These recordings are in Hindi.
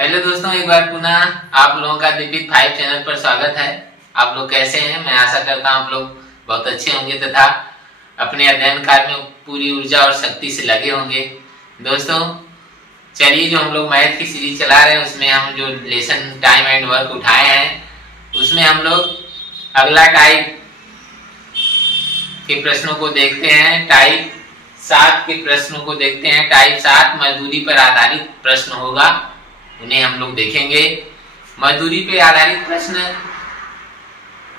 हेलो दोस्तों, एक बार पुनः आप लोगों का दीपिक 5 चैनल पर स्वागत है। आप लोग कैसे हैं? मैं आशा करता हूं आप लोग बहुत अच्छे होंगे तथा अपने अध्ययन कार्य में पूरी ऊर्जा और शक्ति से लगे होंगे। दोस्तों चलिए, जो हम लोग मैथ की सीरीज चला रहे हैं उसमें हम जो लेसन टाइम एंड वर्क उठाए हैं उसमें हम लोग अगला टाइप के प्रश्नों को देखते हैं। टाइप 7 के प्रश्नों को देखते हैं। टाइप 7 मजदूरी पर आधारित प्रश्न होगा, उन्हें हम लोग देखेंगे। मजदूरी पे आधारित प्रश्न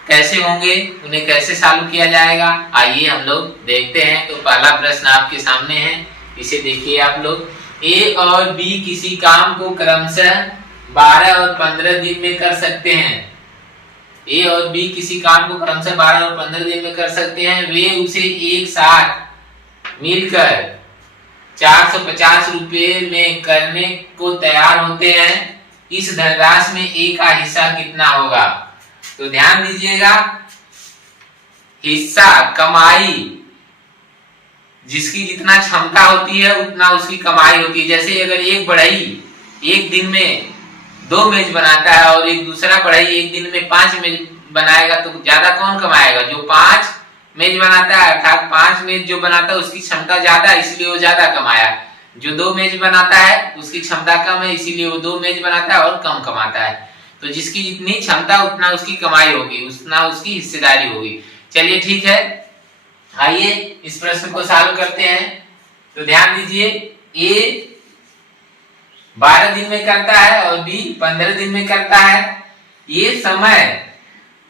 कैसे होंगे, उन्हें कैसे चालू किया जाएगा, आइए हम लोग देखते हैं। तो पहला प्रश्न आपके सामने है, इसे देखिए आप लोग। ए और बी किसी काम को क्रमशः 12 और 15 दिन में कर सकते हैं। ए और बी किसी काम को क्रमशः 12 और 15 दिन में कर सकते हैं। वे उसे एक साथ मिलकर 450 रुपए में करने को तैयार होते हैं। इस धनराशि में ए का हिस्सा कितना होगा? तो ध्यान दीजिएगा, हिस्सा कमाई जिसकी जितना क्षमता होती है उतना उसकी कमाई होती है। जैसे अगर एक बढ़ई एक दिन में 2 मेज बनाता है और एक दूसरा बढ़ई एक दिन में 5 मेज बनाएगा, तो ज्यादा कौन कमाएगा? जो 5 मेज बनाता है, अर्थात 5 मेज जो बनाता है उसकी क्षमता ज्यादा, इसलिए वो ज्यादा कमाया। जो 2 मेज बनाता है उसकी क्षमता कम है, इसीलिए वो 2 मेज बनाता है और कम कमाता है। तो जिसकी जितनी क्षमता उतना उसकी कमाई होगी, उतना उसकी हिस्सेदारी होगी। चलिए ठीक है, आइए इस प्रश्न को सॉल्व करते हैं। तो ध्यान दीजिए, ए 12 दिन में करता है और बी 15 दिन में करता है। ये समय,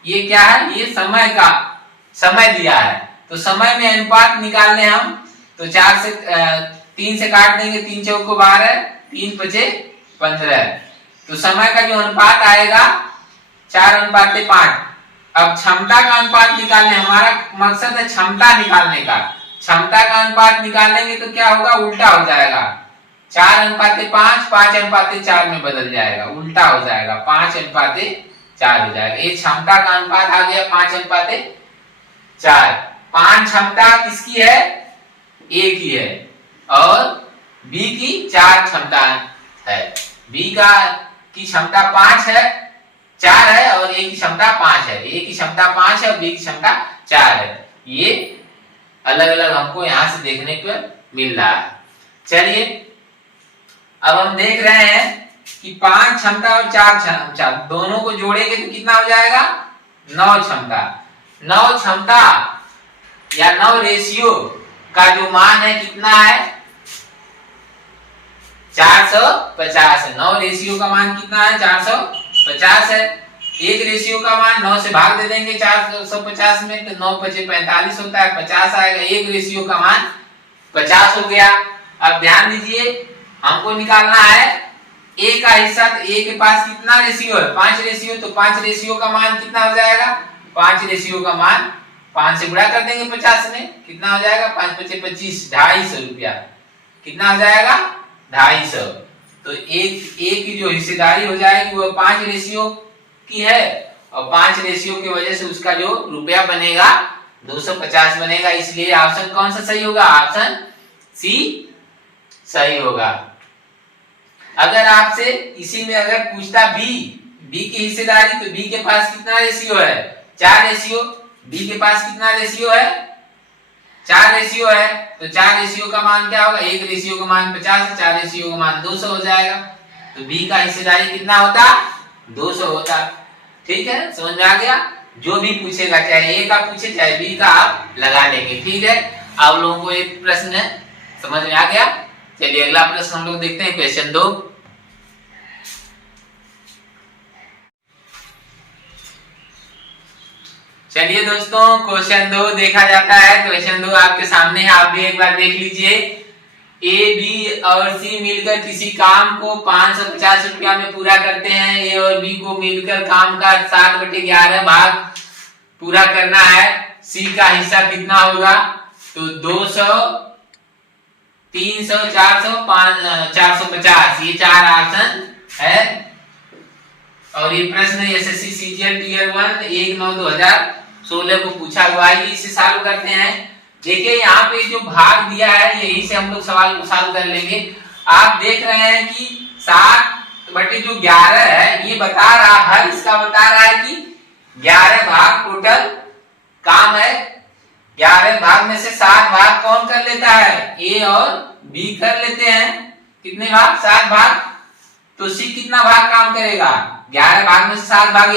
ये क्या है? ये समय का समय दिया है, तो समय में अनुपात निकालने हम तो 3 से काट देंगे, 3 चौको 12, 3 पचे 15। तो समय का जो अनुपात आएगा 4:5। अब क्षमता का अनुपात निकालने, हमारा मकसद है क्षमता निकालने का। क्षमता का अनुपात निकालेंगे तो क्या होगा? उल्टा हो जाएगा। 4:5 5:4 में बदल जाएगा, उल्टा हो जाएगा, 5:4 हो जाएगा। ये क्षमता का अनुपात आ गया 5:4। 5 क्षमता किसकी है? ए की है और बी की 4 क्षमता है। बी की क्षमता 5 है, 4 है और ए की क्षमता 5 है। ए की क्षमता 5 है और बी की क्षमता 4 है। ये अलग अलग हमको यहां से देखने को मिल रहा है। चलिए अब हम देख रहे हैं कि 5 क्षमता और 4 क्षमता दोनों को जोड़ेंगे तो कितना हो जाएगा? 9 क्षमता। 9 क्षमता या 9 रेशियो का जो मान है कितना है? 450 है। 9 रेशियो का मान कितना है? 450 है। एक रेशियो का मान 9 से भाग दे देंगे 450 में, तो 9 पचे 45 होता है, 50 आएगा। एक रेशियो का मान 50 हो गया। अब ध्यान दीजिए, हमको निकालना है ए का हिस्सा। तो ए के पास कितना रेशियो है? 5 रेशियो। तो 5 रेशियो का मान कितना हो जाएगा? 5 रेशियो का मान 5 से गुणा कर देंगे 50 में, कितना हो जाएगा? 5 पचे 25, 250 रुपया। कितना हो जाएगा? 250। तो एक की जो हिस्सेदारी हो जाएगी वो 5 रेशियो की है और 5 रेशियो की वजह से उसका जो रुपया बनेगा 250 बनेगा। इसलिए ऑप्शन कौन सा सही होगा? ऑप्शन सी सही होगा। अगर आपसे इसी में अगर पूछता बी की हिस्सेदारी, तो बी के पास कितना रेशियो है? 4 रेशियो। बी के पास कितना रेशियो है? 4 रेशियो है। तो 4 रेशियो का मान क्या होगा? 1 रेशियो का मान 50 है, 4 रेशियो का मान 200 हो जाएगा। तो बी का हिस्सेदारी कितना होता? 200 होता। ठीक है, समझ में आ गया? जो भी पूछेगा, चाहे ए का पूछे चाहे बी का, आप लगा लेंगे। ठीक है, आप लोगों को एक प्रश्न समझ में आ गया। चलिए अगला प्रश्न हम लोग देखते हैं, क्वेश्चन 2। चलिए दोस्तों, क्वेश्चन 2 देखा जाता है। क्वेश्चन 2 आपके सामने है, आप भी एक बार देख लीजिए। ए, बी और सी मिलकर किसी काम को 550 रुपया में पूरा करते हैं। ए और बी को मिलकर काम का 7/11 भाग पूरा करना है। सी का हिस्सा कितना होगा? तो 200, 300, 400, 450, ये 4 ऑप्शन है। और ये प्रश्न एसएससी सीजीएल टियर 1 1/9/2016 को पूछा हुआ है। इसे सॉल्व करते हैं। देखिए यहाँ पे जो भाग दिया है यही से हम लोग सवाल को सॉल्व कर लेंगे। आप देख रहे हैं कि 7 बटे जो 11 है ये बता रहा, हर इसका बता रहा है कि 11 भाग टोटल काम है। 11 भाग में से 7 भाग कौन कर लेता है, ए और बी कर लेते हैं। कितने भाग, 7 भाग। तो सी कितना भाग काम करेगा, 11 भाग में से 7 भाग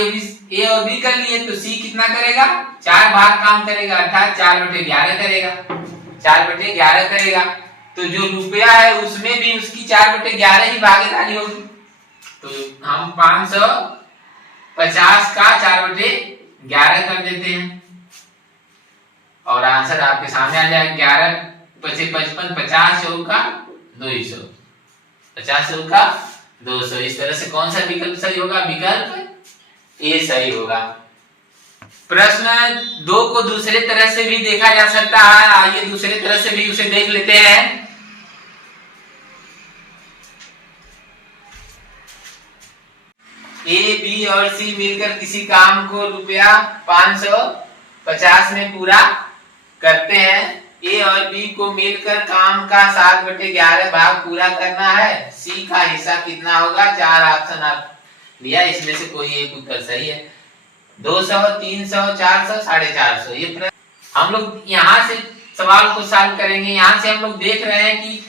ए और बी कर लिए, तो सी कितना करेगा, 4 भाग काम करेगा, अर्थात 4/11 करेगा, 4/11 करेगा। तो जो रुपया है उसमें भी उसकी 4/11 ही भागीदारी होगी। तो हम 550 का 4/11 कर देते हैं और आंसर आपके सामने आ जाएगा 11 पचे 55, 50 चौका 200, 50 चौका 200। इस तरह से कौन सा विकल्प सही होगा, विकल्प ए सही होगा। प्रश्न 2 को दूसरे तरह से भी देखा जा सकता है, आइए दूसरे तरह से भी उसे देख लेते हैं। ए, बी और सी मिलकर किसी काम को रुपया 550 में पूरा करते हैं। ए और बी को मिलकर काम का 7/11 भाग पूरा करना है। सी का हिस्सा कितना होगा, 4 ऑप्शन आप लिया, इसमें से कोई एक उत्तर सही है। 200, 300, 400, 450। ये हम लोग यहाँ से सवाल को सॉल्व करेंगे। यहाँ से हम लोग देख रहे हैं कि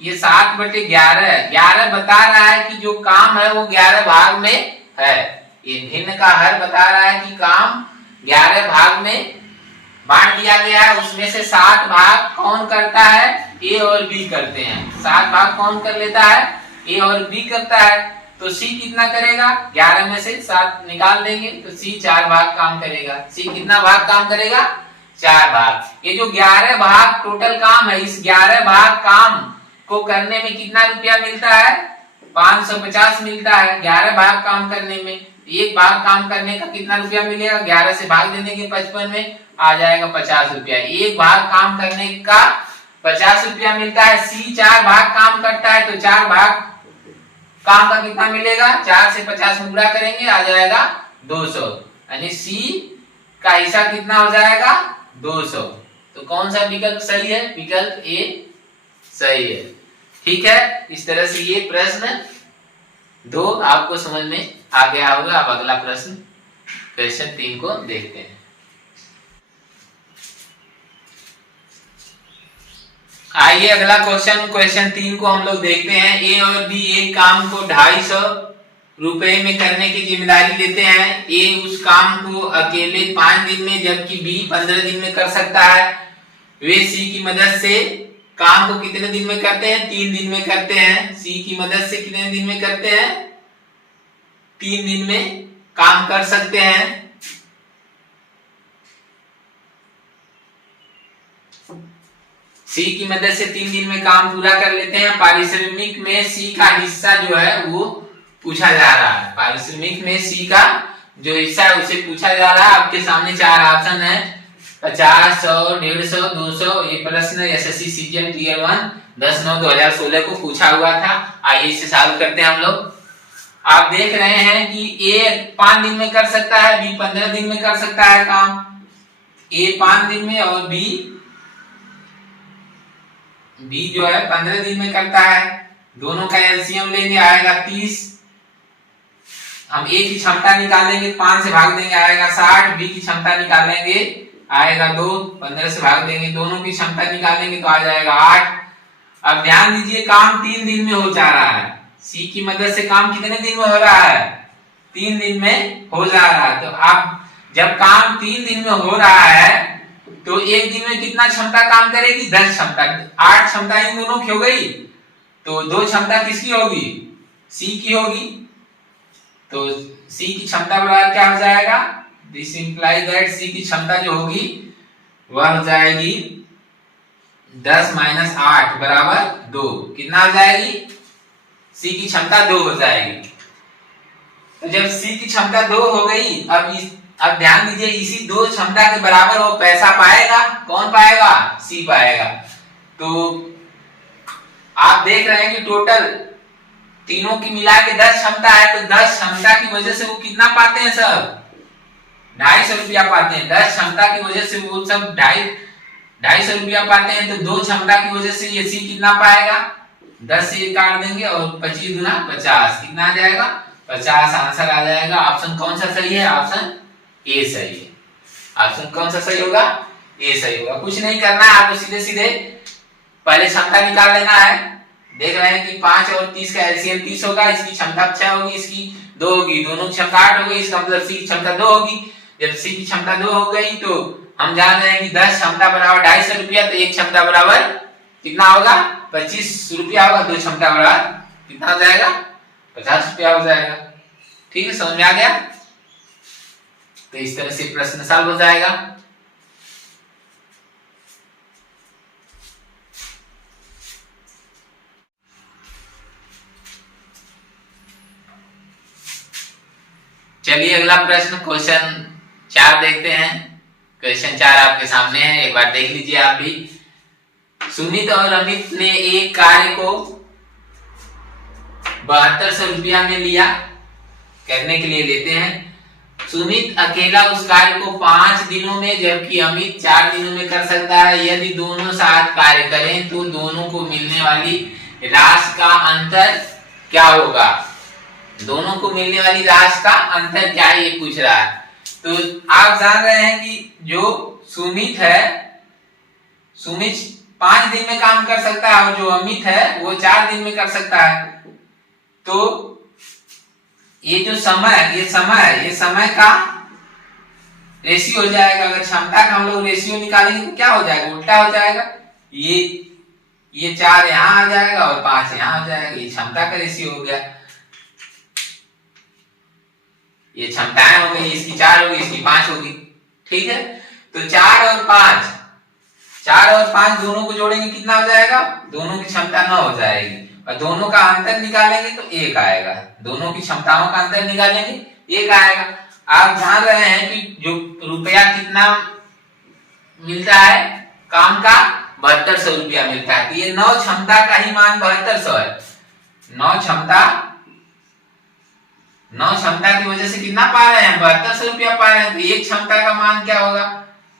ये 7/11 है। 11 बता रहा है कि जो काम है वो 11 भाग में है। ये भिन्न का हर बता रहा है कि काम 11 भाग में बांट दिया गया है। उसमें से 7 भाग कौन करता है, ए और बी करते हैं। 7 भाग कौन कर लेता है, ए और बी करता है। तो सी कितना करेगा, 11 में से 7 निकाल देंगे तो सी 4 भाग काम करेगा। सी कितना भाग काम करेगा, 4 भाग। ये जो 11 भाग टोटल काम है, इस 11 भाग काम को करने में कितना रुपया मिलता है, 550 मिलता है। 11 भाग काम करने में, एक भाग काम करने का कितना रुपया मिलेगा, 11 से भाग देने के 55 में आ जाएगा 50 रुपया। एक भाग काम करने का 50 रुपया मिलता है। सी 4 भाग काम करता है, तो 4 भाग काम का कितना मिलेगा, 4 से 50 में गुणा करेंगे आ जाएगा 200, यानी सी का हिस्सा कितना हो जाएगा, 200। तो कौन सा विकल्प सही है, विकल्प ए सही है। ठीक है, इस तरह से ये प्रश्न 2 आपको समझ में आ गया होगा। अब अगला प्रश्न क्वेश्चन 3 को देखते हैं। आइए अगला क्वेश्चन 3 को हम लोग देखते हैं। ए और बी एक काम को 250 रुपए में करने की जिम्मेदारी लेते हैं। ए उस काम को अकेले 5 दिन में जबकि बी 15 दिन में कर सकता है। वे सी की मदद से काम को कितने दिन में करते हैं, 3 दिन में करते हैं। सी की मदद से कितने दिन में करते हैं, 3 दिन में काम कर सकते हैं। सी की मदद से 3 दिन में काम पूरा कर लेते हैं। पारिश्रमिक में सी का हिस्सा जो है वो पूछा जा रहा है। पारिश्रमिक में सी का जो हिस्सा है उसे पूछा जा रहा है। आपके सामने 4 ऑप्शन है, 50, 100, 150, 200। ये प्रश्न एसएससी सीजीएल टियर 1 10/9/2016 को पूछा हुआ था। आइए इसे सॉल्व करते हैं हम लोग। आप देख रहे हैं कि ए 5 दिन में कर सकता है, बी 15 दिन में कर सकता है काम। ए 5 दिन में और बी जो है 15 दिन में करता है। दोनों का एलसीएम लेंगे आएगा 30। हम ए की क्षमता निकालेंगे, 5 से भाग देंगे आएगा 60। बी की क्षमता निकालेंगे आएगा 2, 15 से भाग देंगे, दोनों की क्षमता निकालेंगे तो आ जाएगा 8। अब ध्यान दीजिए काम 3 दिन में हो जा रहा है। सी की मदद से काम कितने दिन में हो रहा है, 3 दिन में हो जा रहा है। तो अब जब काम 3 दिन में हो रहा है तो एक दिन में कितना क्षमता काम करेगी, 10 क्षमता। 8 क्षमता इन दोनों की हो गई, तो 2 क्षमता किसकी होगी, सी की होगी। तो सी की क्षमता बराबर क्या हो जाएगा, दिस इंप्लाइज दैट सी की क्षमता जो होगी वह हो जाएगी 10 - 8 बराबर 2। कितना हो जाएगी, सी की क्षमता 2 हो जाएगी। तो जब सी की क्षमता 2 हो गई, अब ध्यान दीजिए इसी 2 क्षमता के बराबर वो पैसा पाएगा। कौन पाएगा, सी पाएगा। तो आप देख रहे हैं कि टोटल तीनों की मिला के 10 क्षमता है। तो 10 क्षमता की वजह से वो कितना पाते हैं, सब 250 रुपया पाते हैं। 10 क्षमता की वजह से वो सब 250 रुपया पाते हैं। तो 2 क्षमता की वजह से ये सी कितना पाएगा, 10 से 1 काट देंगे और 25 गुना 50 कितना आ जाएगा 50 आंसर आ जाएगा। ऑप्शन कौन सा सही है? ऑप्शन ए सही है। ऑप्शन कौन सा सही होगा? ए सही होगा। कुछ नहीं करना है आपको, सीधे सीधे पहले क्षमता निकाल लेना है। देख रहे हैं कि 5 और 30 का एलसीएम 30 होगा, इसकी क्षमता 6 होगी, इसकी 2 होगी, दोनों की क्षमता 8 हो गई, इसका मतलब सी की क्षमता 2 होगी। जब सी की क्षमता 2 हो गई तो हम जान रहे हैं कि 10 क्षमता बराबर 250 रुपया, तो एक क्षमता बराबर कितना होगा? 25 रुपया होगा। 2 क्षमता बराबर कितना हो जाएगा? 50 रुपया हो जाएगा। ठीक है, समझ में आ गया? तो इस तरह से प्रश्न सॉल्व हो जाएगा। चलिए अगला प्रश्न क्वेश्चन 4 देखते हैं। क्वेश्चन 4 आपके सामने है, एक बार देख लीजिए आप भी। सुमित और अमित ने एक कार्य को 7200 रुपया में लिया, करने के लिए लेते हैं। सुमित अकेला उस कार्य को 5 दिनों में, जबकि अमित 4 दिनों में कर सकता है। यदि दोनों साथ कार्य करें तो दोनों को मिलने वाली राशि का अंतर क्या होगा? दोनों को मिलने वाली राशि का अंतर क्या है, ये पूछ रहा है। तो आप जान रहे हैं कि जो सुमित है, सुमित 5 दिन में काम कर सकता है और जो अमित है वो 4 दिन में कर सकता है। तो ये जो समय, ये समय का रेशियो हो जाएगा। अगर क्षमता का हम लोग रेशियो निकालेंगे तो क्या हो जाएगा? उल्टा हो जाएगा। ये 4 यहाँ आ जाएगा और 5 यहाँ आ जाएगा। ये क्षमता का रेशियो हो गया। ये क्षमताएं हो गई, इसकी 4 होगी, इसकी 5 होगी। ठीक है, तो 4 और 5 दोनों को जोड़ेंगे कितना हो जाएगा? दोनों की क्षमता 9 हो जाएगी और दोनों का अंतर निकालेंगे तो 1 आएगा। दोनों की क्षमताओं का अंतर निकालेंगे 1 आएगा। आप जान रहे हैं कि जो रुपया कितना मिलता है काम का? 7200 रुपया मिलता है। तो ये 9 क्षमता का ही मान 7200 है। 9 क्षमता की वजह से कितना पा रहे हैं? 7200 रुपया पा रहे हैं। तो एक क्षमता का मान क्या होगा?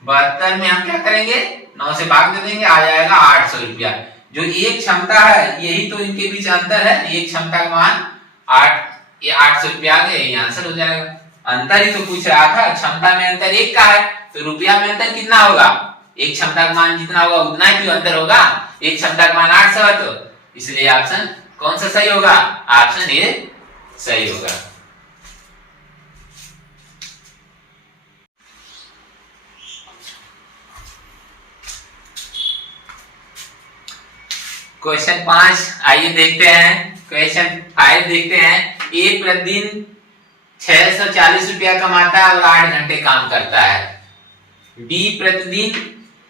72 में हम क्या करेंगे? 9 से भाग दे देंगे, आ जाएगा 800 रुपया। जो एक क्षमता है, यही तो इनके बीच अंतर है। एक क्षमता का मान 800 रुपया आ गया, यही आंसर हो जाएगा। अंतर ही तो पूछ रहा था, क्षमता में अंतर 1 का है तो रुपया में अंतर कितना होगा? एक क्षमता का मान जितना होगा उतना ही अंतर होगा। एक क्षमता का मान 800 है, तो इसलिए ऑप्शन कौन सा सही होगा? ऑप्शन ए सही होगा। क्वेश्चन 5 आइए देखते हैं। क्वेश्चन 5 देखते हैं। ए प्रतिदिन 640 रुपया कमाता है और 8 घंटे काम करता है। बी प्रतिदिन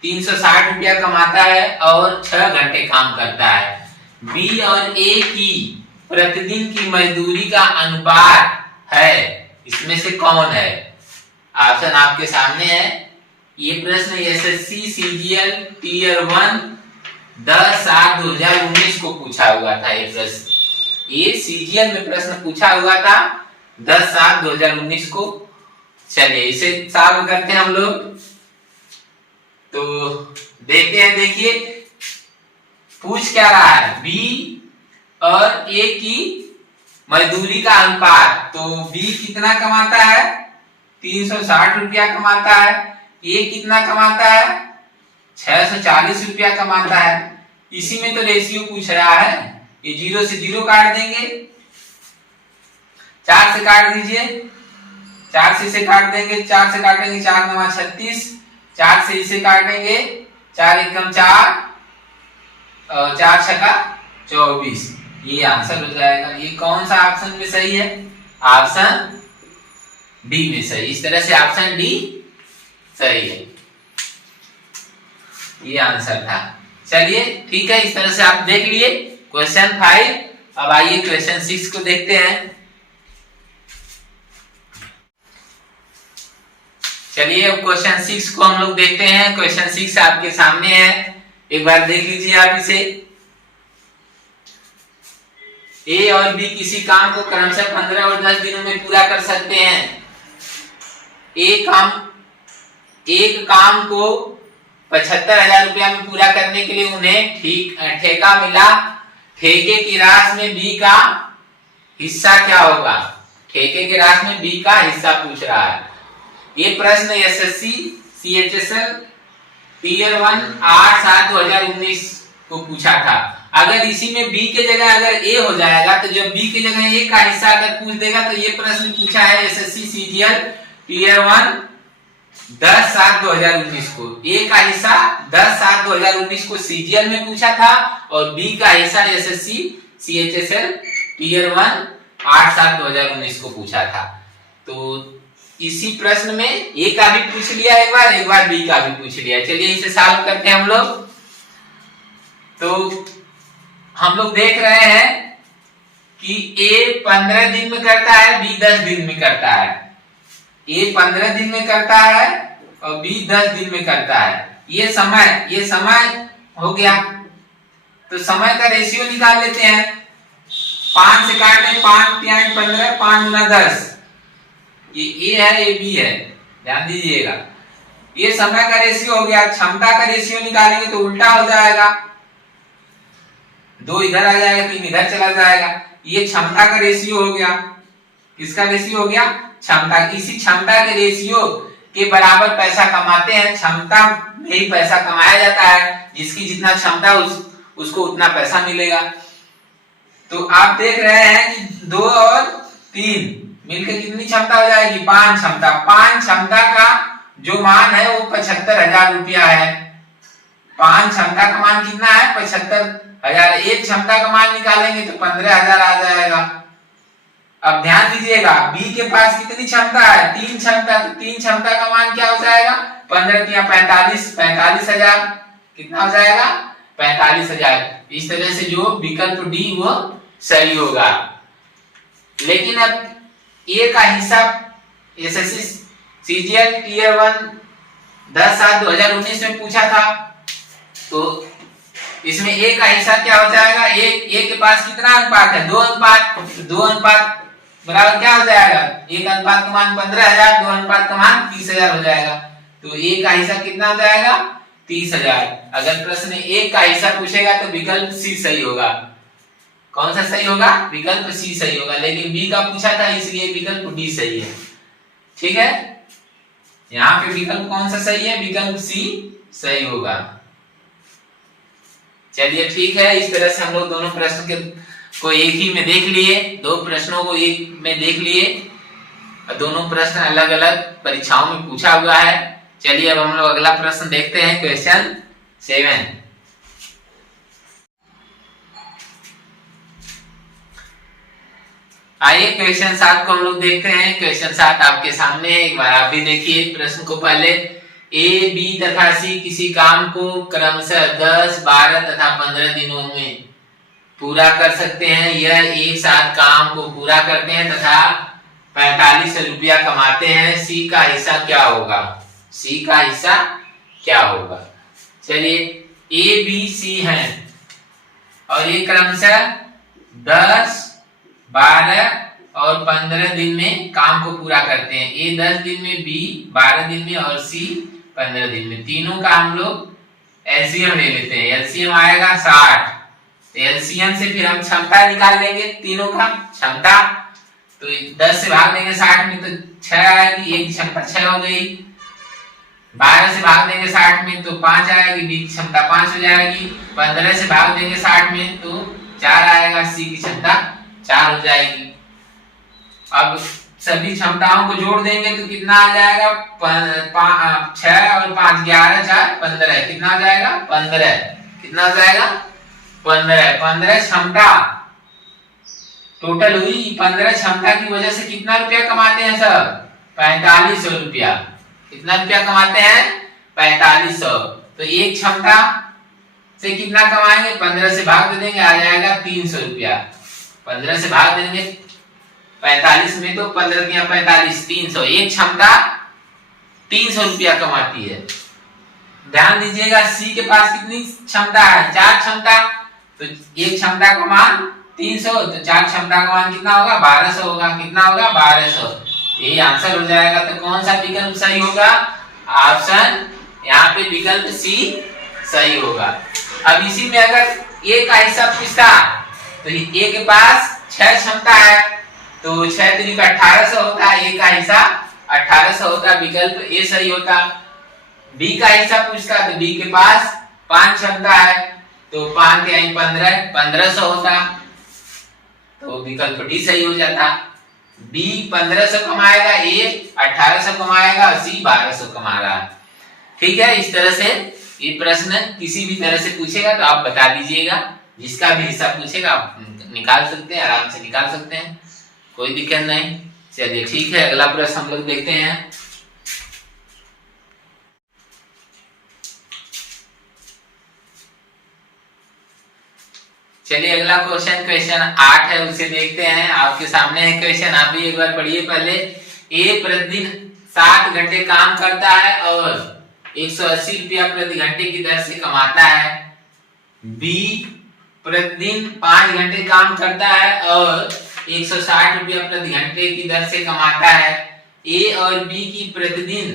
360 रुपया कमाता है और 6 घंटे काम करता है। बी और ए की प्रतिदिन की मजदूरी का अनुपात है, इसमें से कौन है? ऑप्शन आपके सामने है। ये प्रश्न एसएससी सीजीएल टीयर 1 10/7/2019 को पूछा हुआ था। ये प्रश्न ये सीजीएल में प्रश्न पूछा हुआ था 10/7/2019 को। चलिए इसे सॉल्व करते हैं हम लोग। तो देखते हैं, देखिए पूछ क्या रहा है? बी और ए की मजदूरी का अनुपात। तो बी कितना कमाता है? 360 रुपया कमाता है। ए कितना कमाता है? 640 रुपया कमाता है। इसी में तो रेशियो पूछ रहा है। ये 0 से 0 काट देंगे, 4 से काट दीजिए, 4 से इसे काट देंगे, 4 से काटेंगे 4 9 36, 4 से इसे काटेंगे 4 एकम 4 और 4 छक्का 24। ये आंसर हो जाएगा। ये कौन सा ऑप्शन में सही है? ऑप्शन डी में सही। इस तरह से ऑप्शन डी सही है। ये आंसर था। चलिए ठीक है, इस तरह से आप देख लिए क्वेश्चन 5। अब आइए क्वेश्चन 6 को देखते हैं। चलिए अब क्वेश्चन 6 को हम लोग देखते हैं। क्वेश्चन 6 आपके सामने है, एक बार देख लीजिए आप इसे। ए और बी किसी काम को क्रमशः 15 और 10 दिनों में पूरा कर सकते हैं। एक काम को 75,000 रुपया में पूरा करने के लिए उन्हें ठेका मिला ठेके की राशि में बी का हिस्सा क्या होगा? ठेके की राशि में बी का हिस्सा पूछ रहा है। ये प्रश्न एसएससी सीएचएसएल टीयर 1 8/7/2019 को पूछा था। अगर इसी में बी के जगह अगर ए हो जाएगा तो जब बी की जगह ए का हिस्सा अगर पूछ देगा तो ये प्रश्न पूछा है एसएससी सीजीएल टीयर 1 10/7/2019 को। ए का हिस्सा 10/7/2019 को सीजीएल में पूछा था और बी का हिस्सा एसएससी सीएचएसएल टीयर 1 8/7/2019 को पूछा था। तो इसी प्रश्न में ए का भी पूछ लिया एक बार बी का भी पूछ लिया। चलिए इसे सॉल्व करते हैं हम लोग। तो हम लोग देख रहे हैं कि ए 15 दिन में करता है, बी 10 दिन में करता है। ए 15 दिन में करता है और बी 10 दिन में करता है। ये समय हो गया। तो समय का रेशियो निकाल लेते हैं। 5 से काटे 5 3 15 5 गुना 10। ये ए है ये बी है, ध्यान दीजिएगा। ये समय का रेशियो हो गया। क्षमता का रेशियो निकालेंगे तो उल्टा हो जाएगा, 2 इधर आ जाएगा 3 इधर चला जाएगा। ये क्षमता का रेशियो हो गया। किसका रेशियो हो गया? क्षमता। इसी क्षमता के रेशियो के बराबर पैसा कमाते हैं। क्षमता में ही पैसा कमाया जाता है, जिसकी जितना क्षमता उसको उतना पैसा मिलेगा। तो आप देख रहे हैं कि 2 और 3 मिलकर कितनी क्षमता हो जाएगी? 5 क्षमता। 5 क्षमता का जो मान है वो 75,000 रुपया है। 5 क्षमता का मान कितना है? 75,000। एक क्षमता का मान निकालेंगे तो 15,000 आ जाएगा। अब ध्यान दीजिएगा, बी के पास कितनी क्षमता है? 3 क्षमता। तो 3 क्षमता का मान क्या हो जाएगा? 15 या 45,000। कितना हो जाएगा? 45,000। इस तरह से जो विकल्प डी वो सही होगा। लेकिन अब ए का हिस्सा एसएससी सीजीएल टीयर 1 10/7/2019 में पूछा था। तो इसमें ए का हिस्सा क्या हो जाएगा? ए के पास कितना अनुपात है? 2 अनुपात बराबर क्या हो जाएगा? 1 अनुपात का मान 15,000, 2 अनुपात का मान 30,000 हो जाएगा। तो ए का हिस्सा कितना हो जाएगा? 30,000। अगर प्रश्न ए का हिस्सा पूछेगा तो विकल्प सी सही होगा। कौन सा सही होगा? विकल्प सी सही होगा। लेकिन बी का पूछा था इसलिए विकल्प डी सही है। ठीक है, यहाँ पे विकल्प कौन सा सही है? विकल्प सी सही होगा। चलिए ठीक है, इस तरह से हम लोग दोनों प्रश्न को एक ही में देख लिए, 2 प्रश्नों को एक में देख लिए। दोनों प्रश्न अलग अलग परीक्षाओं में पूछा हुआ है। चलिए अब हम लोग अगला प्रश्न देखते हैं, क्वेश्चन 7। आइए क्वेश्चन 7 को हम लोग देखते हैं। क्वेश्चन 7 आपके सामने है, एक बार आप भी देखिए प्रश्न को। पहले ए, बी तथा सी किसी काम को क्रमशः 10, 12 तथा 15 दिनों में पूरा कर सकते हैं। यह एक साथ काम को पूरा करते हैं तथा 45 रुपया कमाते हैं। सी का हिस्सा क्या होगा? सी का हिस्सा क्या होगा? चलिए, ए बी सी हैं और ये क्रमशः 10, 12 और 15 दिन में काम को पूरा करते हैं। ए 10 दिन में, बी 12 दिन में और सी 15 दिन में। तीनों का हम लोग एलसीएम ले लेते हैं। एलसीएम आएगा 60। तो एलसीएम से फिर हम क्षमता निकाल लेंगे तीनों का क्षमता। तो 10 से भाग देंगे 60 में तो 6 आएगी, एक क्षमता 6 हो गई। 12 से भाग देंगे 60 में तो 5 आएगी, बी की क्षमता 5 हो जाएगी। 15 से भाग देंगे 60 में तो 4 आएगा, सी की क्षमता 4 हो जाएगी। अब सभी क्षमताओं को जोड़ देंगे तो कितना आ जाएगा? 6 और 5 11 4 15। कितना आ जाएगा? 15। कितना आ जाएगा? 15 क्षमता टोटल हुई। 15 क्षमता की वजह से कितना रुपया कमाते हैं सब? 4500 रुपया। कितना रुपया कमाते हैं? 4500। तो एक क्षमता से कितना कमाएंगे? 15 से भाग दे देंगे, आ जाएगा 300 रुपया। 15 से भाग देंगे 45 में तो 15 या 45 300। एक क्षमता 300 रुपया कमाती है। ध्यान दीजिएगा, सी के पास कितनी क्षमता है? 4 क्षमता। तो एक क्षमता का मान 300, तो 4 क्षमता का मान कितना होगा? 1200 होगा। कितना होगा? 1200। यही आंसर हो जाएगा। तो कौन सा विकल्प सही होगा? ऑप्शन यहाँ पे विकल्प सी सही होगा। अब इसी में अगर ए का हिस्सा पूछता तो ए के पास 6 क्षमता है, तो 6 3 का 1800 होता है, ए का हिस्सा 1800 होता, विकल्प ए सही होता। बी का हिस्सा पूछता तो बी के पास 5 क्षमता है, तो 5 के 15 1500 होता, तो विकल्प डी सही हो जाता। बी 1500 कमाएगा, ए 1800 कमाएगा और सी 1200 कमा रहा है। ठीक है, इस तरह से ये प्रश्न किसी भी तरह से पूछेगा तो आप बता दीजिएगा, जिसका भी हिस्सा पूछेगा आप निकाल सकते हैं, आराम से निकाल सकते हैं, कोई दिक्कत नहीं। चलिए ठीक है, अगला प्रश्न हम लोग देखते हैं। चलिए अगला क्वेश्चन 8 है, उसे देखते हैं। आपके सामने है क्वेश्चन, आप भी एक बार पढ़िए पहले। ए प्रतिदिन 7 घंटे काम करता है और 180 रुपया प्रति घंटे की दर से कमाता है। बी प्रतिदिन 5 घंटे काम करता है और 160 रुपया प्रति घंटे की दर से कमाता है। ए और बी की प्रतिदिन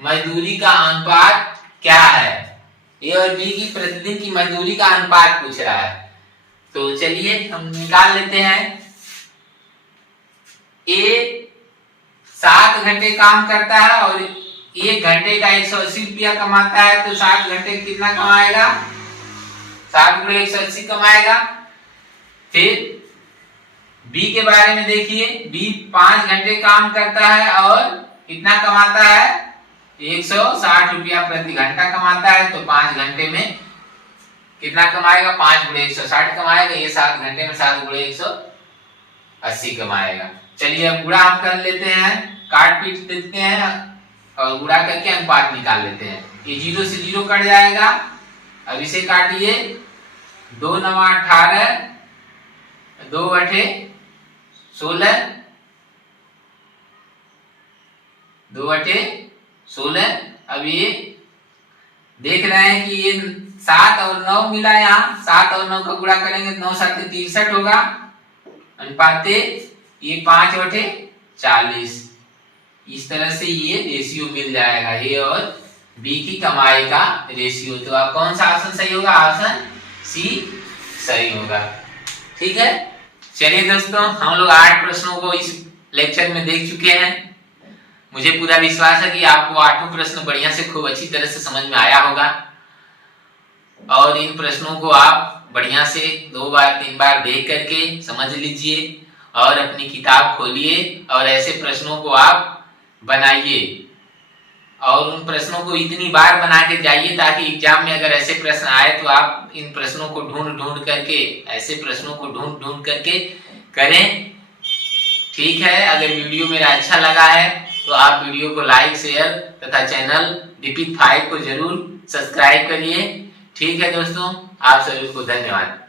मजदूरी का अनुपात क्या है? ए और बी की प्रतिदिन की मजदूरी का अनुपात पूछ रहा है, तो चलिए हम निकाल लेते हैं। ए 7 घंटे काम करता है और 1 घंटे का 180 रुपया कमाता है, तो 7 घंटे कितना कमाएगा? 7 गुणे 180 कमाएगा। फिर बी के बारे में देखिए, बी 5 घंटे काम करता है और कितना कमाता है? 160 रुपया प्रति घंटा कमाता है, तो 5 घंटे में कितना कमाएगा? 5 गुणे 160 कमाएगा। ये 7 घंटे में 7 गुणे 180 कमाएगा। चलिए अब गुणा हम कर लेते हैं, काट पीट देते हैं और गुणा करके अनुपात निकाल लेते हैं। ये 0 से 0 कट जाएगा। अब इसे काटिए, 2 9 18, 2 8 16, 2 8 16। अब ये देख रहे हैं कि ये 7 और 9 मिला, यहाँ 7 और 9 का गुणा करेंगे 9 7 63 होगा। अनुपात ये 5 8 40। इस तरह से ये रेशियो मिल जाएगा, ए और बी की कमाई का रेशियो। तो अब कौन सा ऑप्शन सही होगा? ऑप्शन सी सही होगा। ठीक है, चलिए दोस्तों, हम लोग 8 प्रश्नों को इस लेक्चर में देख चुके हैं। मुझे पूरा विश्वास है कि आपको 8 प्रश्न बढ़िया से खूब अच्छी तरह से समझ में आया होगा और इन प्रश्नों को आप बढ़िया से 2 बार 3 बार देख करके समझ लीजिए और अपनी किताब खोलिए और ऐसे प्रश्नों को आप बनाइए और उन प्रश्नों को इतनी बार बना के जाइए ताकि एग्जाम में अगर ऐसे प्रश्न आए तो आप इन प्रश्नों को ढूंढ करके, ऐसे प्रश्नों को ढूंढ करके करें। ठीक है, अगर वीडियो मेरा अच्छा लगा है तो आप वीडियो को लाइक शेयर तथा चैनल रिपीट 5 को जरूर सब्सक्राइब करिए। ठीक है दोस्तों, आप सभी को धन्यवाद।